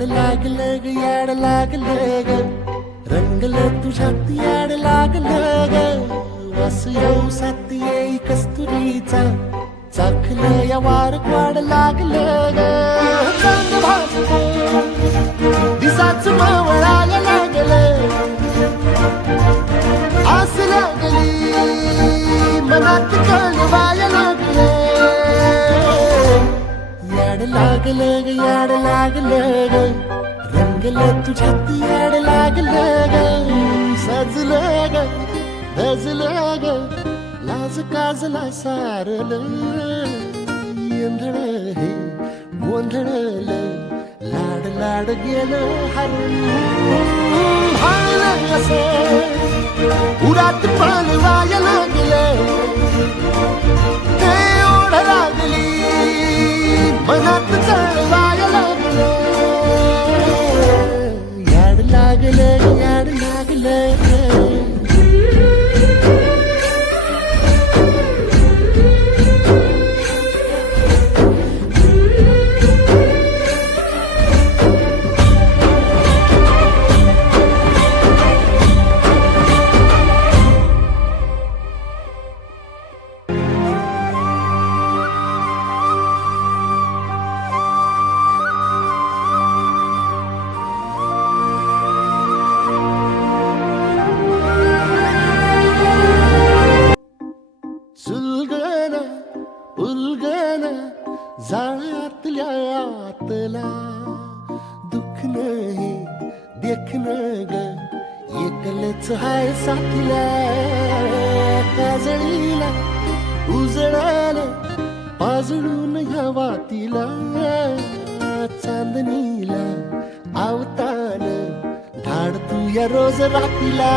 याड लागलं ग याड लागलं ग रंगलं तुझ्यात याड लागलं ग वास येऊ साथ येई कस्तुरीचा चाखलं या वार वाड लागलं ग चांद भासलं दिसाच मावळायला लागलं आस लागली मनात कळवायला लागलं याड लागलं ग याड लागलं ग रंगलं तुझ्यात याड लागलं ग सजलं ग धजलं ग लाज काजला सारलं येंधळ हे गोंधळलं लाड लाड गेलं हरून भाळलं असं उरात पालवायला लागलं ते ओढ लागली मनात चळवायला लागलं याड लागलं याड लागलं जाळ्यातल्या आतला दुःख नाही देखण ग एकलच हाय साथीला काजळीला उजळाला पाजळून ह्या वातीला चांदणीला आवतान धाड तू या रोज रातीला